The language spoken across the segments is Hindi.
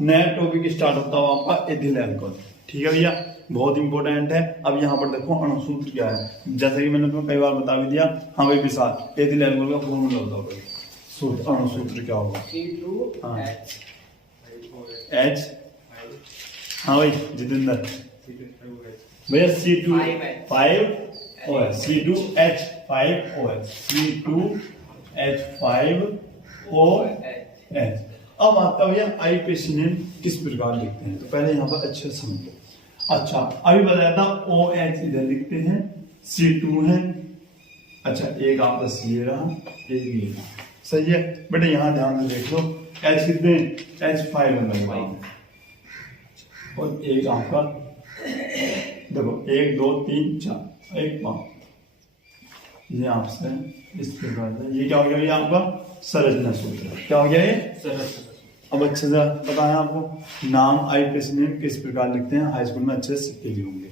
नया टॉपिक स्टार्ट होता हुआ आपका एथिल अल्कोहल। ठीक है भैया, बहुत इंपॉर्टेंट है। अब यहाँ पर देखो अणुसूत्र क्या है, जैसे कि मैंने तुम्हें कई बार बता भी दिया। हाँ भाई विशाल, एथिल अल्कोहल का फॉर्मूला बताओ भाई, सूत्र अणुसूत्र क्या होगा? H। हाँ भाई जितेंद्र भैया C2H5OH, C2H5OH, C2H5OH। अब आता है भैया आईपेसिनेम किस प्रकार लिखते हैं, तो पहले यहाँ पर अच्छे से समझो। अच्छा अभी बताया था OH इधर लिखते हैं, C2 है। अच्छा एक आपका C रहा, एक ये रहा, सही है बेटा। यहाँ ध्यान से देख लो, H कितने, H5 लगवा और एक आपका देखो 1 2 3 4 1 5, ये आपसे इस प्रकार से। ये क्या हो गया भैया आपका संरचना सूत्र। क्या हो गया ये संरचना। अब अच्छे से बताया आपको, नाम आईपेसिनेम किस प्रकार लिखते हैं, हाई स्कूल में अच्छे से सीखे भी होंगे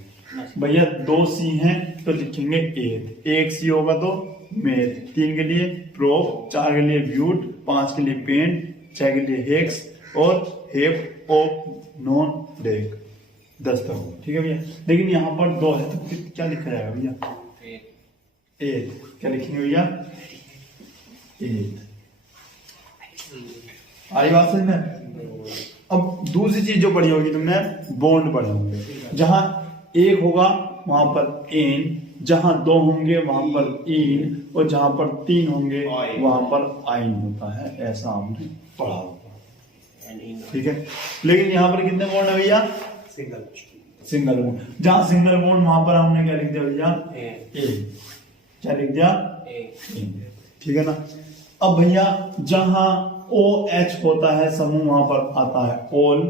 भैया। 2 C हैं तो लिखेंगे एथ, 1 C होगा तो मेथ, 3 के लिए प्रोप, 4 के लिए ब्यूट, 5 के लिए पेंट, 6 के लिए हेक्स और हेप ऑफ नॉन डेक 10 तक हो। ठीक है भैया, लेकिन यहाँ पर 2 है तो फिर क्या लिखा जाएगा भैया? एथ। क्या लिखेंगे भैया? एथ। आई बात समझ में? अब दूसरी चीज जो पढ़ी होगी तुमने, बॉन्ड पढ़े होंगे। जहां 1 होगा वहां पर एन, जहां 2 होंगे वहां पर इन, और जहां पर 3 होंगे वहां पर आइन होता है। ऐसा हमने पढ़ा होगा। ठीक है, लेकिन यहाँ पर कितने बॉन्ड है भैया? Single bond. जहां सिंगल बॉन्ड वहां पर हमने क्या लिख दिया भैया? ए। क्या लिख दिया? ए। ठीक है ना। अब भैया जहां OH होता है समूह वहां पर आता है ऑल।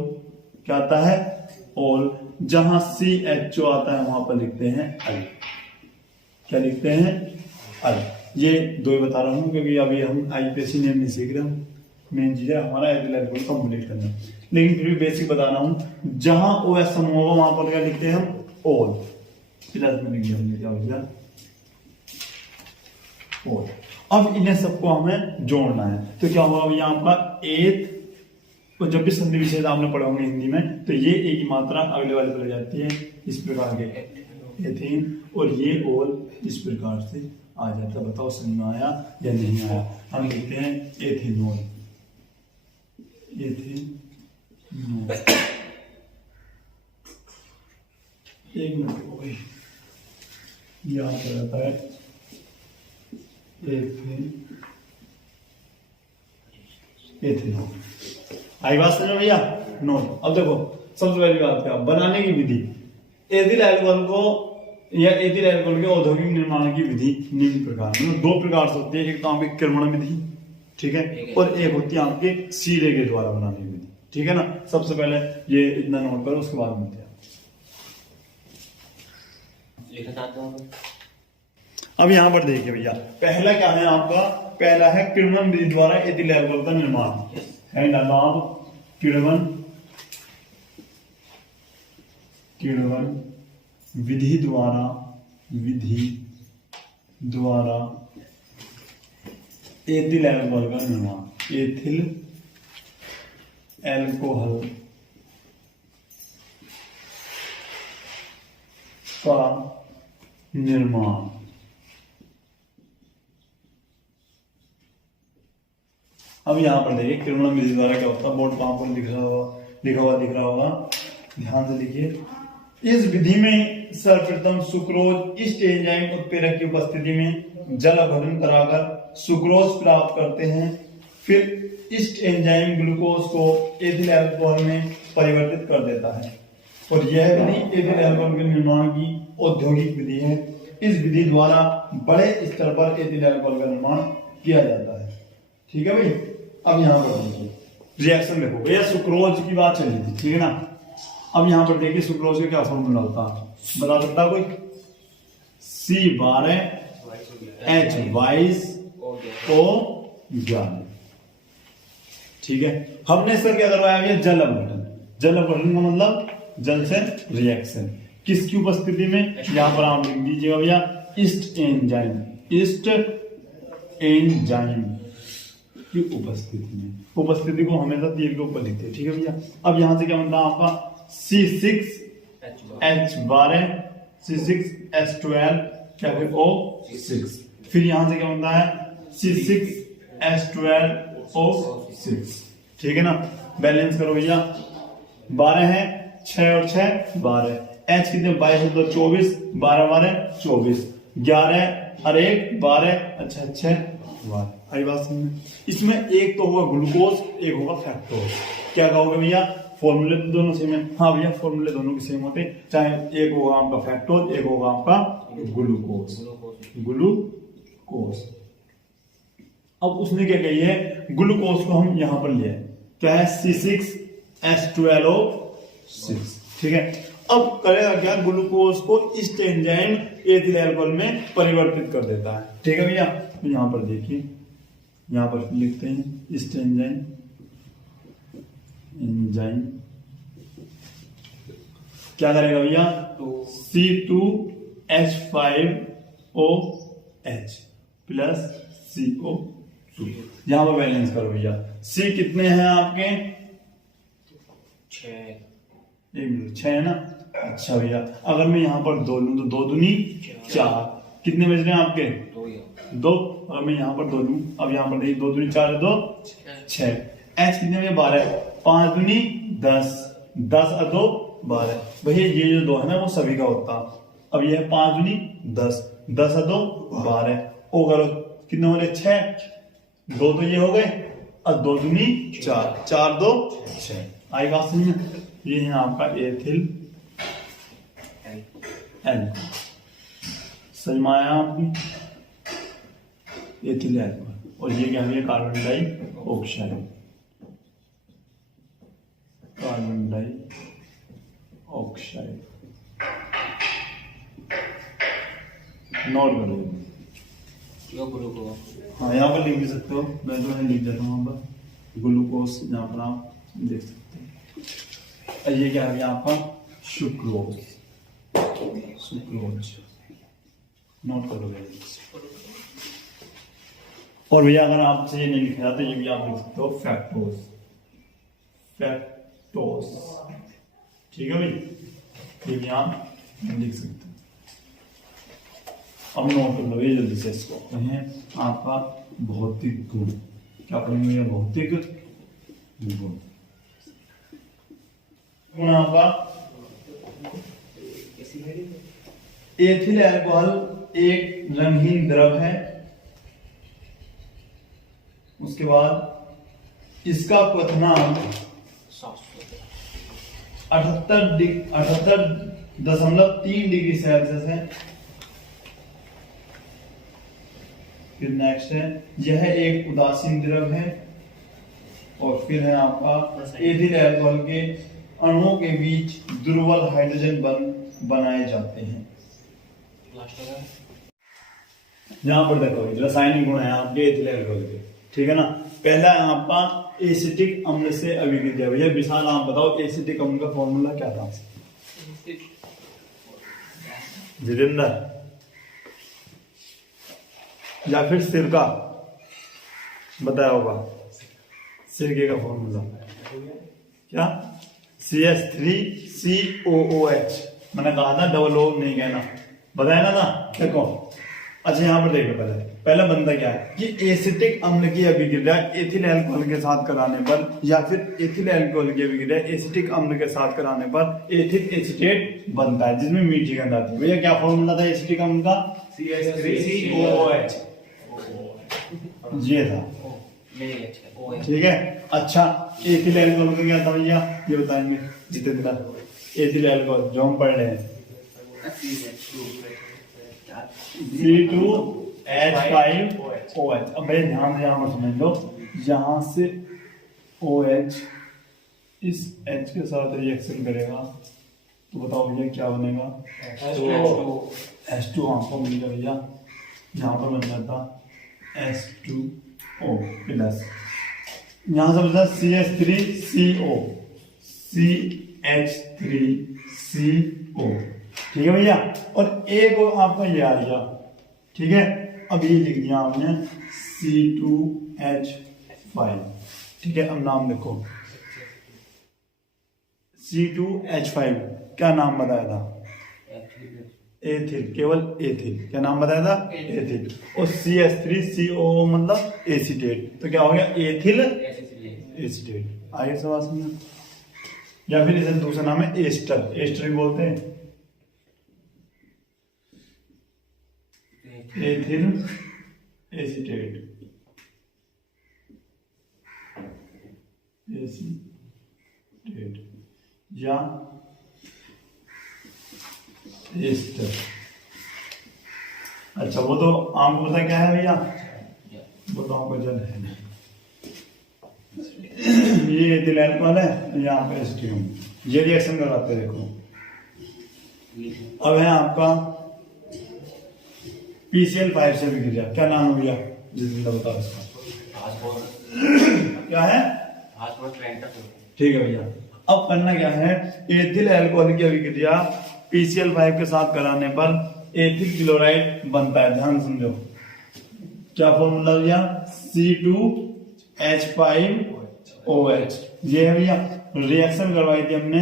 क्या आता है? ऑल। जहां CHO आता है वहां पर लिखते हैं अल। क्या लिखते हैं? अल। ये 2 ही बता रहा हूं क्योंकि अभी हम आईपेसिनेम नहीं सीख रहे हैं। मेन चीज है हमारा एथिल अल्कोहल कंप्लीट करना, लेकिन फिर भी बेसिक बता रहा हूं। जहां OH समूह होगा वहां पर क्या लिखते हैं हम? ऑल। प्लस में लिख दिया भैया ऑल। अब इन्हें सबको हमें जोड़ना है, तो क्या होगा भैया आपका एथ। तो जब भी संधि विच्छेद आपने पढ़े होंगे हिंदी में, तो ये एक ही मात्रा अगले वाले पर जाती है इस प्रकार के एथीन, और ये ऑल इस प्रकार से आ जाता है। बताओ समझ में आया या नहीं आया? हम लिखते हैं एथेनॉल। एथेनॉल। एक मिनट हो गई, ये आता रहता है एथेनॉल। आई बात समझ में भैया? नॉल। अब देखो सबसे पहली बात क्या, बनाने की विधि। एथिल अल्कोहल को या एथिल अल्कोहल के औद्योगिक निर्माण की विधि निम्न प्रकार में 2 प्रकार से होती है। एक तो आपकी किण्वन विधि, ठीक है, और एक होती है आपके सीरे के द्वारा बनाने की विधि। ठीक है ना। सबसे पहले ये इतना नोट करो, उसके बाद मिलते हैं। अब यहाँ पर देखिए भैया, पहला क्या है आपका? पहला है किण्वन विधि द्वारा एथिल अल्कोहल का निर्माण है। नाम किण्वन विधि द्वारा एथिल अल्कोहल का निर्माण। एथिल अल्कोहल का निर्माण। अब यहाँ पर देखिए किण्वन विधि द्वारा क्या होता है, बोर्ड पर आपको दिख रहा होगा, ध्यान से लिखिए। इस विधि में सर्वप्रथम सुक्रोज इस्ट एंजाइम उत्प्रेरक की उपस्थिति में जल अपघटन कराकर सुक्रोज प्राप्त करते हैं। फिर इस्ट एंजाइम ग्लूकोज को एथिल अल्कोहल में परिवर्तित कर देता है, और यह विधि एथिल अल्कोहल के निर्माण की औद्योगिक विधि है। इस विधि द्वारा बड़े स्तर पर एथिल अल्कोहल का निर्माण किया जाता है। ठीक है भाई। अब यहाँ पर देखिए रिएक्शन देखो भैया, सुक्रोज की बात चली थी, ठीक है ना। अब यहाँ पर देखिए सुक्रोज का क्या फॉर्मूला होता है, बता सकता कोई? C12H22O11। ठीक है, हमने इसका क्या करवाया भैया? जल अपघटन। जल अपघटन का मतलब जल से रिएक्शन। किसकी उपस्थिति में? यहाँ पर आप लिख दीजिएगा भैया ईस्ट एंजाइम की उपस्थिति में। उपस्थिति को हमेशा तीर के ऊपर लिखते हैं, ठीक है भैया। अब यहाँ से क्या बनता है आपका C6H12 C6H12 क्या फिर O6, फिर यहाँ से क्या बनता है C6H12O6, ठीक है ना। बैलेंस करो भैया, 12 है, 6 और 6 12, H कितने 22 और 2 24, 12 12 24, 11 और 1 12, अच्छा 6 12। आई बात समझ में। इसमें एक तो होगा ग्लूकोज, एक होगा फ्रक्टोज। क्या कहोगे भैया, फॉर्मूले तो दोनों सेम है। हाँ भैया, फॉर्मूले दोनों के सेम होते हैं, चाहे एक होगा आपका फ्रक्टोज, एक होगा आपका ग्लूकोज। अब उसने क्या कही है, ग्लूकोज को हम यहां पर लिए, क्या है C6H12O6, ठीक है। अब करेगा क्या, ग्लूकोज को इस एंजाइम एथिल अल्कोहल में परिवर्तित कर देता है, ठीक है भैया। तो यहां पर देखिए, यहां पर लिखते हैं इस एंजाइम क्या करेगा भैया, C2H5OH प्लस CO2। यहां पर बैलेंस करो भैया, C कितने हैं आपके 6 है ना। अच्छा भैया, अगर मैं यहाँ पर 2 लूं तो 2 दूनी 4, कितने बज रहे हैं आपके 2। अगर मैं यहाँ पर 2 लूं, अब यहाँ पर देखिए 2 दूनी 4 2 6, H कितने में 12, 5 दूनी 10, 10 और 2 12। भैया ये जो 2 है ना वो सभी का होता। अब ये है 5 दूनी 10, 10 और 2 12, ओ करो कितने हो रहे 6, 2 तो ये हो गए और 2 दूनी 4, 4 2 6। आई बात समझ में। ये है आपका एथिल एल, सही में आया आपकी एथिल एल्कोहल, और ये क्या है carbon dioxide, carbon dioxide. Note करो, हाँ यहाँ पर लिख भी सकते हो, मैं तो लिख देता हूँ वहां पर ग्लूकोज, यहाँ पर आप देख सकते हैं। ये क्या है आपका सुक्रोज, नोट करो भैया। और भैया अगर आपसे ये नहीं लिखा तो ये भी आप लिख सकते हो फैक्टोज, ठीक है भाई, ये भी आप लिख सकते हो। अब नोट कर लो ये जल्दी से, इसको कहें आपका भौतिक गुण। क्या पढ़ेंगे, भौतिक गुण। आपका एथिल अल्कोहल एक रंगहीन द्रव है। उसके बाद इसका क्वथनांक 78.3 डिग्री सेल्सियस है। फिर नेक्स्ट है, यह एक उदासीन द्रव है। और फिर है आपका एथिल अल्कोहल के अणुओं के बीच दुर्बल हाइड्रोजन बंध बनाए जाते हैं। यहां पर देखो रासायनिक गुण है आपके एथिल अल्कोहल के, ठीक है ना। पहला है आपका एसिटिक अम्ल से अभिक्रिया। भैया विशाल आप बताओ एसिटिक अम्ल का फॉर्मूला क्या था, जितेंद्र, या फिर सिरका बताया होगा, सिरके का फॉर्मूला क्या, CH3COOH। मैंने कहा था डबल O नहीं कहना, बताया ना था। देखो अच्छा यहाँ पर देखो, पहला बंदा क्या है कि एसिटिक अम्ल की अभिक्रिया एथिल अल्कोहल के साथ कराने पर, या फिर एथिल अल्कोहल की अभिक्रिया एसिटिक अम्ल के साथ कराने पर एथिल एसीटेट बनता है, जिसमें मीठी गंध आती है। भैया क्या फॉर्मूला था एसिटिक अम्ल का, CH3COOH, ये था, ठीक है। अच्छा एथिल अल्कोहल का क्या था भैया, ये बताएंगे जितेंद्र। एथिल अल्कोहल जो हम पढ़ रहे हैं C2H5OH। अब भाई ध्यान से यहाँ पर समझ लो, यहाँ से OH इस H के साथ रिएक्शन करेगा तो बताओ भैया क्या बनेगा, H2 आपको मिलेगा भैया, यहाँ पर बन जाता H2O प्लस, यहाँ से बचा CH3CO, ठीक है भैया। और एक आपका ये आ गया, ठीक है। अब ये लिख दिया आपने C2H5, ठीक है, अब नाम देखो, C2H5 क्या नाम बताया था? एथिल, केवल एथिल, क्या नाम बताया था? एथिल। और CH3CO मतलब एसीटेट, तो क्या हो गया? Ethyl acetate. आगे सवाल समझना। या फिर इसे दूसरा नाम है एस्टर, एस्टर भी बोलते हैं, एथिल एसीटेट, एसीटेट या एस्टर। अच्छा, वो तो आम को पता क्या है भैया? वो तो आम का जल है ना। ये एथिल अल्कोहल है, यहाँ पे एस्टियम, ये रिएक्शन करवाते हैं। देखो अब है आपका PCl5 से बिक्रिया, क्या नाम हो गया? जिसने बताओ इसका क्या है? ठीक है भैया, अब करना क्या है? एथिल अल्कोहल की अभिक्रिया PCl5 के साथ कराने पर एथिल क्लोराइड बनता है। ध्यान समझो, क्या फॉर्मूला भैया? C2H5OH। ये है भैया, रिएक्शन करवाई थी हमने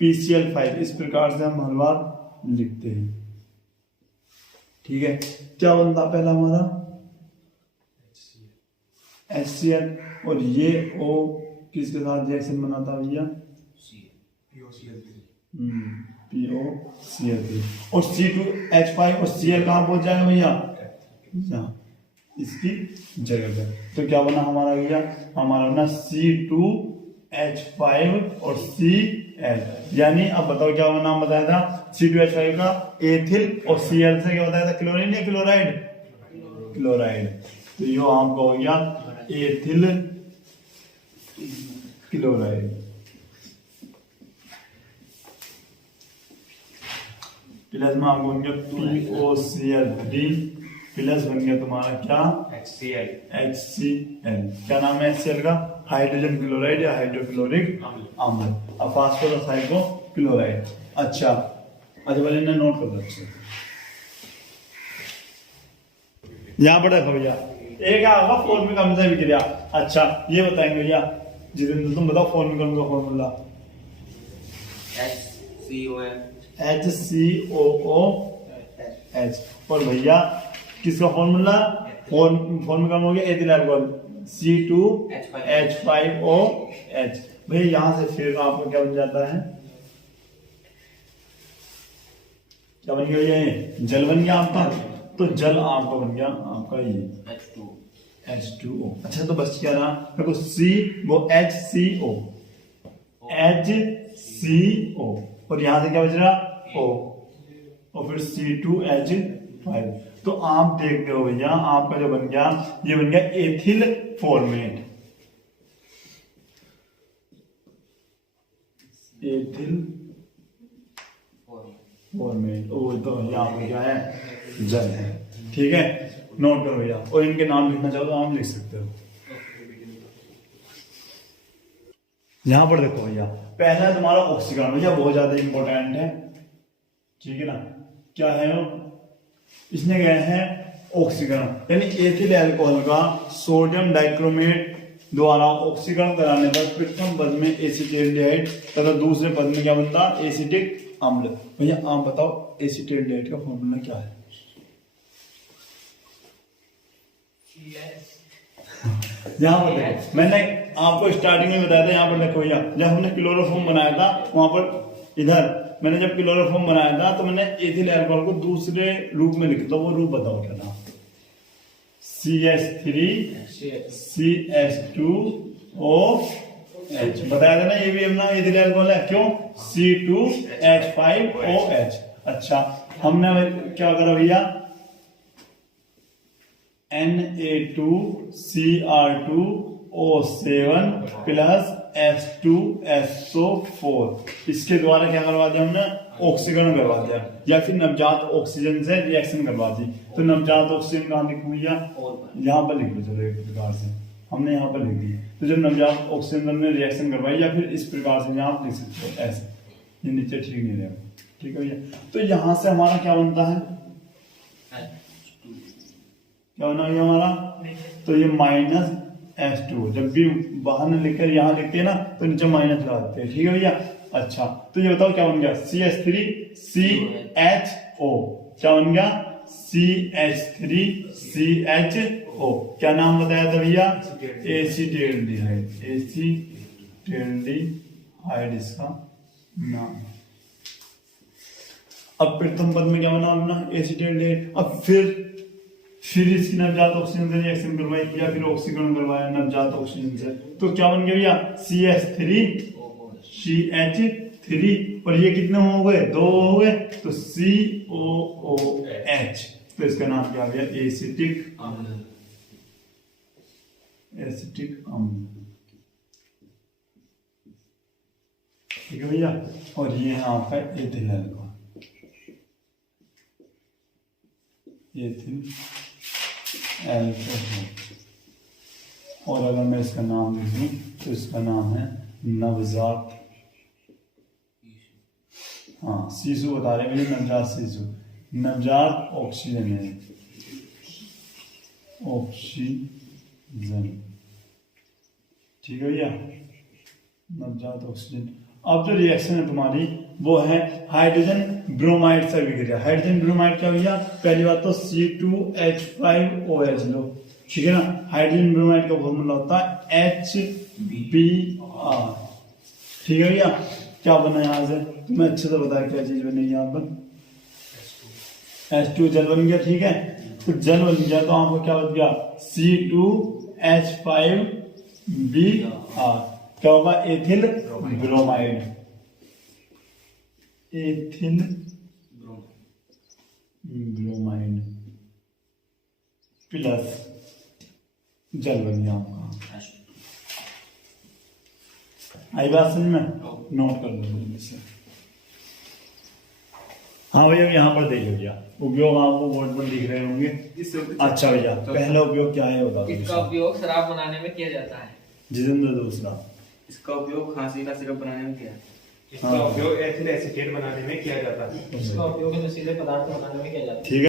PCl5, इस प्रकार से हम हर बार लिखते हैं। ठीक है, क्या बनता पहला हमारा? HCl, और ये O किसके साथ रिएक्शन बनाता भैया? POCl3। और C2H5 और Cl कहाँ पहुंच जाएगा भैया? यहाँ, इसकी जगह पे। तो क्या बना हमारा भैया? हमारा बना C2H5 और Cl। यानी अब बताओ क्या नाम बताया था? C2H5 का एथिल, और Cl से क्या बताया था? क्लोरीन या क्लोराइड? क्लोराइड। तो यो आपका हो गया एथिल क्लोराइड। प्लस में आपको बन गया POCl3, प्लस बन गया तुम्हारा क्या? HCl। क्या नाम है HCl का? हाइड्रोजन क्लोराइड या हाइड्रोक्लोरिक अम्ल। अब फास्फोरस हाइड्रोक्लोराइड। अच्छा, वाले ने नोट कर रखा, यहाँ पर देखो भैया, एक क्या होगा? फॉर्मिक अम्ल से विक्रिया। अच्छा, ये बताएंगे भैया, जितेंद्र तुम बताओ फॉर्मिक अम्ल का फॉर्मूला। HCOOH। और भैया किसका फॉर्मूला? फॉर्मिक अम्ल हो गया एथिल अल्कोहल, C2H5OH। भैया यहां से फिर आपको क्या बन जाता है? क्या बन गया ये? जल बन गया आपका। तो जल आपका बन गया आपका ये H2O। अच्छा, तो बस क्या रहा? देखो C, वो HCO, HCO, और यहां से क्या बच रहा? O, और फिर C2H5। तो आप देखते हो भैया, आपका जो बन गया, ये बन गया एथिल फॉर्मेट। एथिल फॉर्मेट, ओ तो यहाँ पर क्या है? जल है। ठीक है, नोट करो भैया, और इनके नाम लिखना चाहो तो आप लिख सकते हो। यहां पर देखो भैया, पहला तुम्हारा ऑक्सीकरण, भैया बहुत ज्यादा इंपॉर्टेंट है। ठीक है ना, क्या है वो? इसने गए हैं ऑक्सीकरण, यानी एथिल अल्कोहल का सोडियम डाइक्रोमेट द्वारा ऑक्सीकरण कराने पर प्रथम पद में एसीटेल्डिहाइड तथा दूसरे पद में क्या बनता? एसिटिक अम्ल। भैया आप बताओ एसीटेल्डिहाइड का फॉर्मूला क्या है? यहाँ पर देखो, मैंने आपको स्टार्टिंग में बताया था, यहाँ पर देखो भैया, जब हमने क्लोरोफॉर्म बनाया था वहां पर, इधर मैंने जब क्लोरोफॉर्म बनाया था तो मैंने एथिल अल्कोहल को दूसरे रूप में लिखा था। वो रूप बताओ क्या था? CH3CH2OH बताया था ना, ये भी अपना एथिल अल्कोहल है। क्यों? C2H5OH। अच्छा, हमने क्या करा भैया? Na2Cr2O7 प्लस H2SO4, इसके द्वारा क्या करवा दिया हमने? ऑक्सीकरण करवा दिया, या फिर नवजात ऑक्सीजन से रिएक्शन करवा दी। तो नवजात ऑक्सीजन कहाँ लिखूं भैया? यहाँ पर लिख लो, चलो एक प्रकार से हमने यहाँ पर लिख दी। तो जब नवजात ऑक्सीजन ने रिएक्शन करवाई, या फिर इस प्रकार से यहाँ लिख सकते हो ऐसे, ये नीचे ठीक नहीं रहेगा। ठीक है भैया, तो यहाँ से हमारा क्या बनता है? क्या बना हमारा? तो ये माइनस H2O। जब भी बाहर न लिखकर यहाँ लिखते हैं ना तो नीचे माइनस लगाते हैं, ठीक है भैया। अच्छा तो ये बताओ क्या बन गया, CH3CHO, क्या बन गया, CH3CHO। क्या नाम बताया था भैया, एसिटेल्डिहाइड, एसिटेल्डिहाइड इसका नाम। अब प्रथम पद में क्या बना अपना, एसिटेल्डिहाइड। अब फिर इसकी नवजात ऑक्सीजन से रिएक्शन करवाई या फिर ऑक्सीकरण करवाया नवजात ऑक्सीजन से, तो क्या बन गया भैया, CH3 और ये कितने हो गए, 2 हो गए, तो COOH। तो इसका नाम क्या गया, एसिटिक अम्ल। ठीक है भैया। और ये है आपका एथिल अल्कोहल, एथिल अल्कोहल। और अगर मैं इसका नाम लिखूं तो इसका नाम है नवजात, हाँ शिशु बता रहे मुझे, नवजात शिशु, नवजात ऑक्सीजन है, ऑक्सीजन। ठीक है भैया, नवजात ऑक्सीजन। अब जो रिएक्शन है तुम्हारी वो है हाइड्रोजन ब्रोमाइड से बिक्रिया। हाइड्रोजन ब्रोमाइड क्या भैया, पहली बात तो C2H5OH लो, ठीक है ना। हाइड्रोजन ब्रोमाइड का फॉर्मूला होता है HBr, ठीक है भैया। क्या बना यहाँ से तुम्हें अच्छे से बताया, क्या चीज बनेगी यहाँ पर, H2 जल बन गया, ठीक है। तो जल बन गया तो आपको क्या बन गया, C2H5Br, क्या होगा, ethyl bromide, ethyl bromide plus जल बन गया आपका। आई बात समझ में, नोट कर लो इसे। हाँ भैया यहाँ पर देख लो भैया, उपयोग आपको बोर्ड पर दिख रहे होंगे। अच्छा भैया, पहला उपयोग क्या है होगा, इसका उपयोग शराब बनाने में किया जाता है। जितेंद्र दूसरा, इसका उपयोग खांसी का सिरप बनाने में किया जाता है। इसका उपयोग एथिल एसीटेट बनाने में किया जाता है। इसका उपयोग नशीले पदार्थ बनाने में किया जाता है। ठीक है।